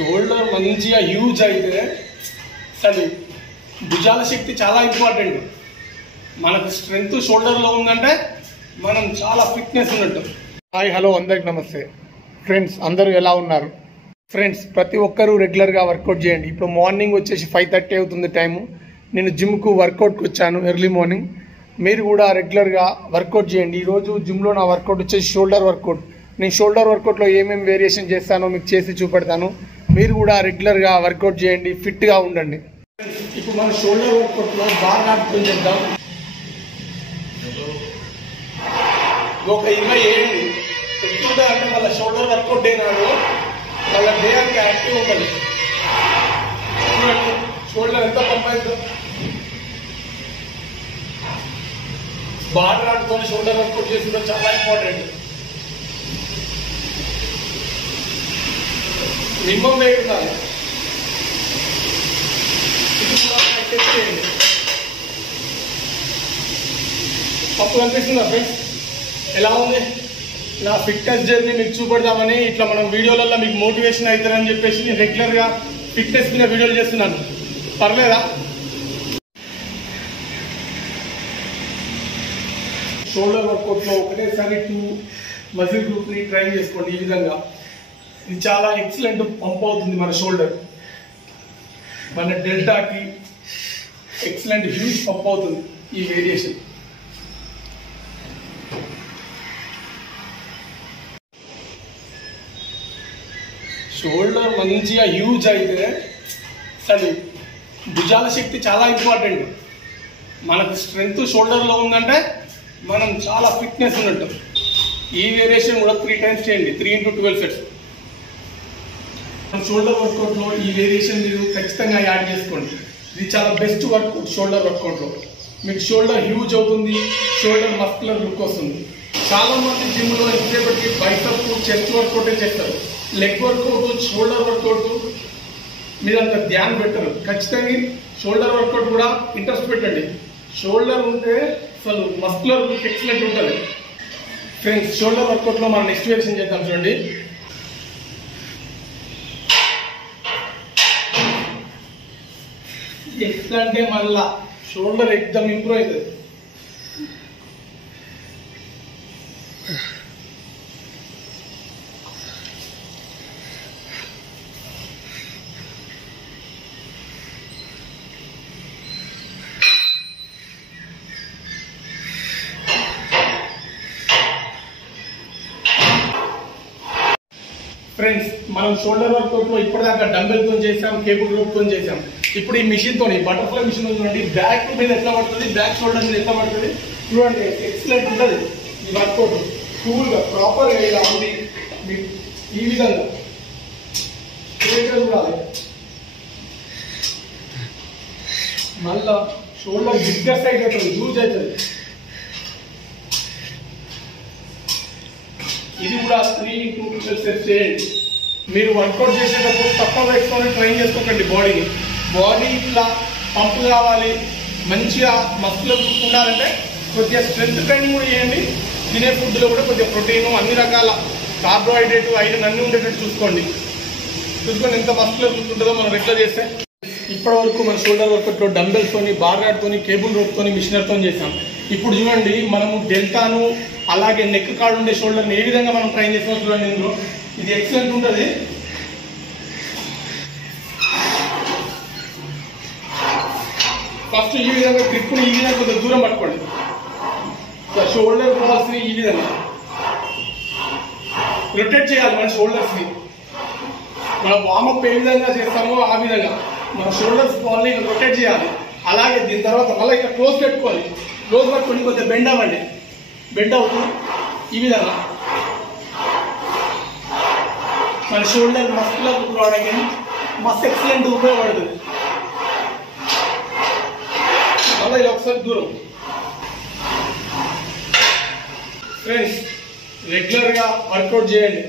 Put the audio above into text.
Shoulder మంచిగా use అయితే అసలు భుజాల శక్తి చాలా ఇంపార్టెంట్. మనకు స్ట్రెంగ్త్ షోల్డర్లో ఉందంటే మనం చాలా ఫిట్నెస్ ఉన్నట్టు. హాయ్ హలో అందరికి నమస్తే ఫ్రెండ్స్, అందరూ ఎలా ఉన్నారు ఫ్రెండ్స్? ప్రతి ఒక్కరూ రెగ్యులర్గా వర్కౌట్ చేయండి. ఇప్పుడు మార్నింగ్ వచ్చేసి 5:30 అవుతుంది టైము. నేను జిమ్కు వర్కౌట్కి వచ్చాను ఎర్లీ మార్నింగ్. మీరు కూడా రెగ్యులర్గా వర్కౌట్ చేయండి. ఈరోజు జిమ్లో నా వర్కౌట్ వచ్చేసి షోల్డర్ వర్కౌట్. నేను షోల్డర్ వర్కౌట్లో ఏమేమి వేరియేషన్ చేస్తానో మీకు చేసి చూపెడతాను. మీరు కూడా రెగ్యులర్గా వర్కౌట్ చేయండి, ఫిట్గా ఉండండి. ఇప్పుడు మనం షోల్డర్ వర్కౌట్లో బాగా నాటుకొని చేద్దాం. ఒక 27 ఎక్కువ అంటే వాళ్ళ షోల్డర్ వర్కౌట్ డే నాడు వాళ్ళ డే అంత యాక్టివ్ ఉంటుంది. చూడండి షోల్డర్ ఎంత పంపాయిద్దో. బాగా నాటుకొని షోల్డర్ వర్కౌట్ చేసుకోవడం చాలా ఇంపార్టెంట్. మినిమం వెయిట్ ఉండాలి. చేయండి. పప్పు కనిపిస్తుందా ఫ్రెండ్స్? ఎలా ఉంది నా ఫిట్నెస్ జర్నీ మీకు చూపెడదామని ఇట్లా మనం వీడియోలలో మీకు మోటివేషన్ అవుతారని చెప్పేసి నేను రెగ్యులర్గా ఫిట్నెస్ మీద వీడియోలు చేస్తున్నాను. పర్లేదా? షోల్డర్ వర్కౌట్లో ఒకటేసారి 2 మజిల్ గ్రూప్ని ట్రైన్ చేసుకోండి. ఈ విధంగా ఇది చాలా ఎక్సలెంట్ పంప్ అవుతుంది మన షోల్డర్. మన డెల్టాకి ఎక్సలెంట్ హ్యూజ్ పంప్ అవుతుంది ఈ వేరియేషన్. షోల్డర్ మంచిగా యూజ్ అయితే అసలు భుజాల శక్తి చాలా ఇంపార్టెంట్. మనకు స్ట్రెంగ్త్ షోల్డర్లో ఉందంటే మనం చాలా ఫిట్నెస్ ఉన్నట్టు. ఈ వేరియేషన్ కూడా 3 టైమ్స్ చేయండి. 3 into 12 sets. షోల్డర్ వర్కౌట్లో ఈ వేరియేషన్ మీరు ఖచ్చితంగా యాడ్ చేసుకోండి. ఇది చాలా బెస్ట్ వర్కౌట్ షోల్డర్ వర్కౌట్లో. మీకు షోల్డర్ హ్యూజ్ అవుతుంది, షోల్డర్ మస్కులర్ లుక్ వస్తుంది. చాలా మంది జిమ్లో ఎంతసేపటికి బైసెప్ చెస్ట్ వర్కౌటే చేస్తారు. లెగ్ వర్కౌట్ షోల్డర్ వర్కౌట్ మీద అంత ధ్యానం పెట్టరు. ఖచ్చితంగా షోల్డర్ వర్కౌట్ కూడా ఇంట్రెస్ట్ పెట్టండి. షోల్డర్ ఉంటే అసలు మస్కులర్ లుక్ ఎక్సలెంట్ ఉంటుంది. ఫ్రెండ్స్, షోల్డర్ వర్కౌట్లో మనం నెక్స్ట్ వేరియేషన్ చేద్దాం. చూడండి, ఎట్లా అంటే మళ్ళా షోల్డర్ ఎక్దమ్ ఇంప్రూవ్ అవుతుంది. ఫ్రెండ్స్, మనం షోల్డర్ వర్కౌట్లో ఇప్పటిదాకా డంబెల్తో చేసాం, కేబుల్ రోప్తో చేసాం. ఇప్పుడు ఈ మిషన్తో బటర్ఫ్లై మిషన్ ఉందండి. బ్యాక్ మీద ఎట్లా పడుతుంది, బ్యాక్ షోల్డర్ మీద ఎట్లా పడుతుంది చూడండి. ఎక్సలెంట్ ఉంటుంది ఈ వర్కౌట్. కూల్గా ప్రాపర్గా ఇలా ఉంది. ఈ విధంగా చూడాలి. మళ్ళా షోల్డర్ బిగ్గర్ సైజ్ అవుతుంది, యూజ్ అవుతుంది. ఇది కూడా 3 into 12 sets చేయండి. మీరు వర్కౌట్ చేసేటప్పుడు తక్కువ వేసుకొని ట్రైన్ చేసుకోకండి బాడీని. బాడీ ఇట్లా పంప్ కావాలి, మంచిగా మస్కులర్ ఉండాలంటే కొద్దిగా స్ట్రెంత్ ట్రైనింగ్ కూడా చేయండి. తినే ఫుడ్లో కూడా కొద్దిగా ప్రోటీన్, అన్ని రకాల కార్బోహైడ్రేట్, ఐరన్ అన్నీ ఉండేటట్టు చూసుకోండి ఎంత మస్కులర్ ఉంటుందో మనం రెగ్యులర్ చేస్తే. ఇప్పటి వరకు మన షోల్డర్ వర్కౌట్లో డంబెల్స్తోని, బార్ రాడ్తోని, కేబుల్ రోప్తోని, మిషనర్తో చేసాం. ఇప్పుడు చూడండి మనము డెల్టాను అలాగే నెక్ కాడ ఉండే షోల్డర్ని ఏ విధంగా మనం ట్రైన్ చేస్తాం చూడండి. ఇందులో ఇది ఎక్సలెంట్ ఉంటుంది. ఫస్ట్ ఈ విధంగా గ్రిప్ని ఈ విధంగా కొంచెం దూరం పట్టుకోండి. షోల్డర్ బాల్స్ని ఈ విధంగా రొటేట్ చేయాలి. మన షోల్డర్స్ని మనం వార్మప్ ఏ విధంగా చేస్తామో ఆ విధంగా మన షోల్డర్స్ బాల్ని రొటేట్ చేయాలి. అలాగే దీని తర్వాత మళ్ళీ ఇక్కడ క్లోజ్ పెట్టుకోవాలి. క్లోజ్ పట్టుకొని కొంచెం బెండ్ అవ్వండి. బెండ్ అవుతుంది ఈ విధంగా. మన షోల్డర్ మస్కులర్ రావడానికి మస్తు ఎక్సలెంట్ ఉపయోగపడుతుంది. మళ్ళీ ఇలా ఒకసారి దూరం. ఫ్రెండ్స్, రెగ్యులర్గా వర్కౌట్ చేయండి.